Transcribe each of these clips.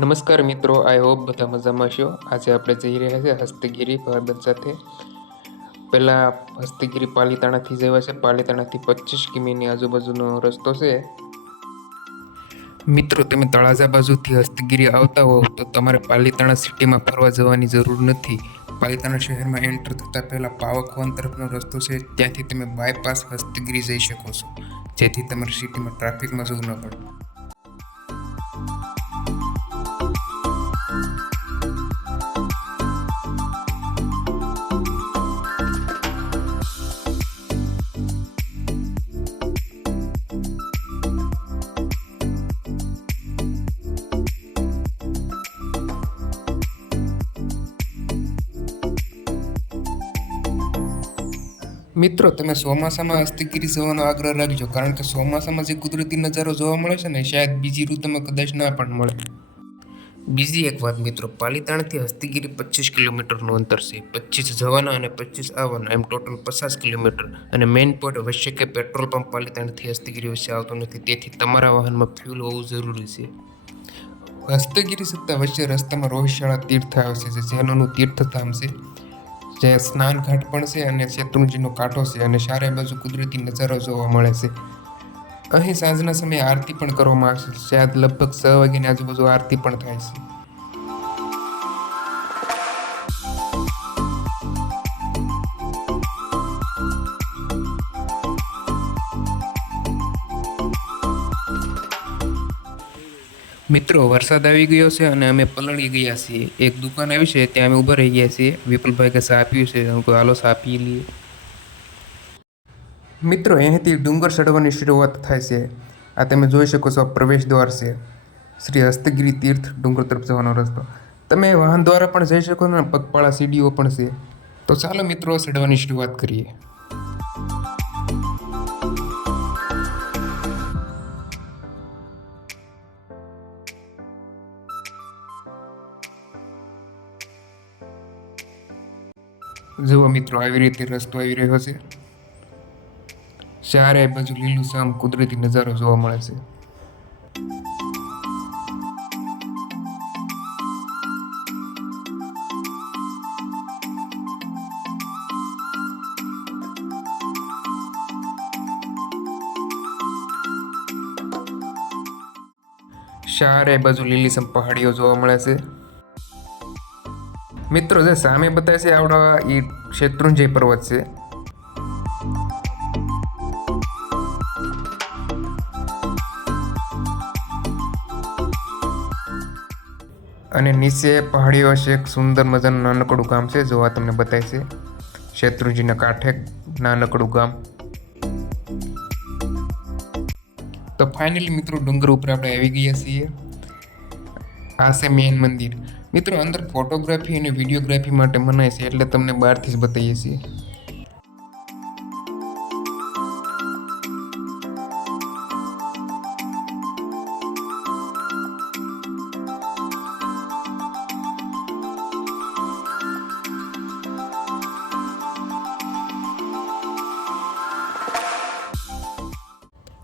નમસ્કાર મિત્રો, I hope બધા મજામાં છો। આજે આપણે જઈ રહ્યા છે હસ્તગીરી ભાઈબંધ સાથે। પહેલાં હસ્તગીરી પાલીતાણાથી જવા છે। પાલીતાણાથી 25 કિમીની આજુબાજુનો રસ્તો છે। મિત્રો, તમે તળાજા બાજુથી હસ્તગીરી આવતા હો તો તમારે પાલીતાણા સિટીમાં ફરવા જવાની જરૂર નથી। પાલીતાણા શહેરમાં એન્ટર થતાં પહેલાં પાવકવન તરફનો રસ્તો છે, ત્યાંથી તમે બાયપાસ હસ્તગીરી જઈ શકો છો, જેથી તમારે સિટીમાં ટ્રાફિકમાં જવું ન પડે। મિત્રો, તમે ચોમાસામાં હસ્તગીરી જવાનો આગ્રહ રાખજો, કારણ કે ચોમાસામાં જે કુદરતી નજારો જોવા મળે છે ને, શાયદ બીજી ઋતુમાં કદાચ ના પણ મળે। બીજી એક વાત મિત્રો, પાલીતાણાથી હસ્તગીરી 25 કિલોમીટરનું અંતર છે। 25 જવાના અને 25 આવવાના, એમ ટોટલ 50 કિલોમીટર। અને મેઇન પોઈન્ટ વચ્ચે કે પેટ્રોલ પંપ પાલીતાણાથી હસ્તગીરી વચ્ચે આવતો નથી, તેથી તમારા વાહનમાં ફ્યુલ હોવું જરૂરી છે। હસ્તગીરી સત્તા વચ્ચે રસ્તામાં રોહિશાળા તીર્થ આવશે, જે જૈનોનું તીર્થધામ છે, જ્યાં સ્નાન ઘાટ પણ છે અને શેત્રુંજીનો કાંઠો છે, અને ચારે બાજુ કુદરતી નજારો જોવા મળે છે। અહીં સાંજના સમયે આરતી પણ કરવામાં આવશે, શાયદ લગભગ 6 વાગ્યાની આજુબાજુ આરતી પણ થાય છે। મિત્રો, વરસાદ આવી ગયો છે અને અમે પલળી ગયા છીએ। એક દુકાન આવી છે, ત્યાં અમે ઊભા રહી ગયા છીએ। વિપુલભાઈ કે ચા પીવું છે, હું કહું હાલો ચા પી લઈએ। મિત્રો, અહીંથી ડુંગર ચડવાની શરૂઆત થાય છે। આ તમે જોઈ શકો છો, પ્રવેશ દ્વાર છે, શ્રી હસ્તગીરી તીર્થ ડુંગર તરફ જવાનો રસ્તો। તમે વાહન દ્વારા પણ જઈ શકો ને, પગપાળા સીડીઓ પણ છે। તો ચાલો મિત્રો, ચડવાની શરૂઆત કરીએ। જુઓ મિત્રો, આવી રીતે રસ્તો આવી રહ્યો છે, ચારે બાજુ લીલુંછમ કુદરતી નજારો જોવા મળે છે। ચારે બાજુ લીલીછમ પહાડીઓ જોવા મળે છે। મિત્રો, જે સામે બતાવે છે આવડા એ શેત્રુંજય પર્વત છે। અને નીચે પહાડીઓ છે, એક સુંદર મજાનું નાનકડું ગામ છે, જો આ તમને બતાવે છે શેત્રુંજીના કાંઠે નાનકડું ગામ। તો ફાઇનલી મિત્રો, ડુંગર ઉપર આપણે આવી ગયા છીએ। આ છે મેઇન મંદિર। મિત્રો, અંદર ફોટોગ્રાફી અને વિડીયોગ્રાફી માટે મનાય છે, એટલે તમને બહારથી જ બતાવીએ છીએ।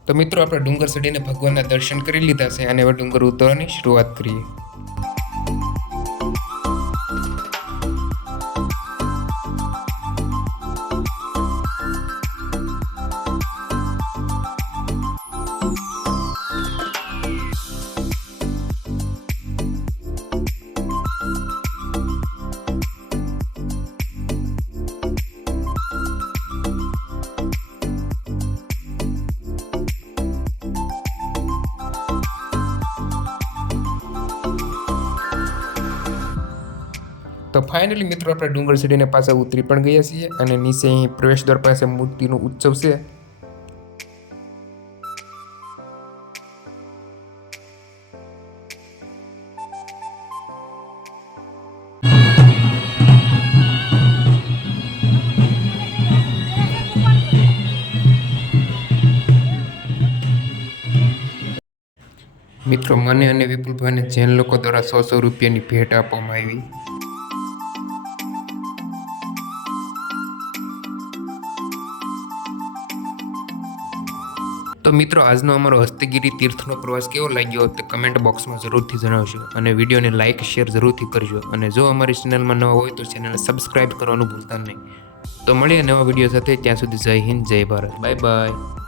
તો મિત્રો, આપણે ડુંગર ચડીને ભગવાનના દર્શન કરી લીધા છે, અને હવે ડુંગર ઉતરવાની શરૂઆત કરીએ। તો ફાઇનલી મિત્રો, આપણે ડુંગર ચડીને પાછા ઉતરી પણ ગયા છીએ, અને નીચે અહીં પ્રવેશ દ્વાર પાસે મૂર્તિનો ઉત્સવ છે। મિત્રો, મને અને વિપુલભાઈને જૈન લોકો દ્વારા 100 રૂપિયાની ભેટ આપવામાં આવી। તો મિત્રો આજનો અમારો હસ્તગીરી તીર્થનો પ્રવાસ કેવો લાગ્યો તે કમેન્ટ બોક્સમાં જરૂરથી જણાવશો અને વિડીયોને લાઇક શેર જરૂરથી કરજો અને જો અમારી ચેનલમાં નવા હોય તો ચેનલને સબસ્ક્રાઇબ કરવાનું ભૂલતા નહીં. તો મળીએ નવા વિડીયો સાથે, ત્યાં સુધી જય હિન્દ જય ભારત, બાય બાય.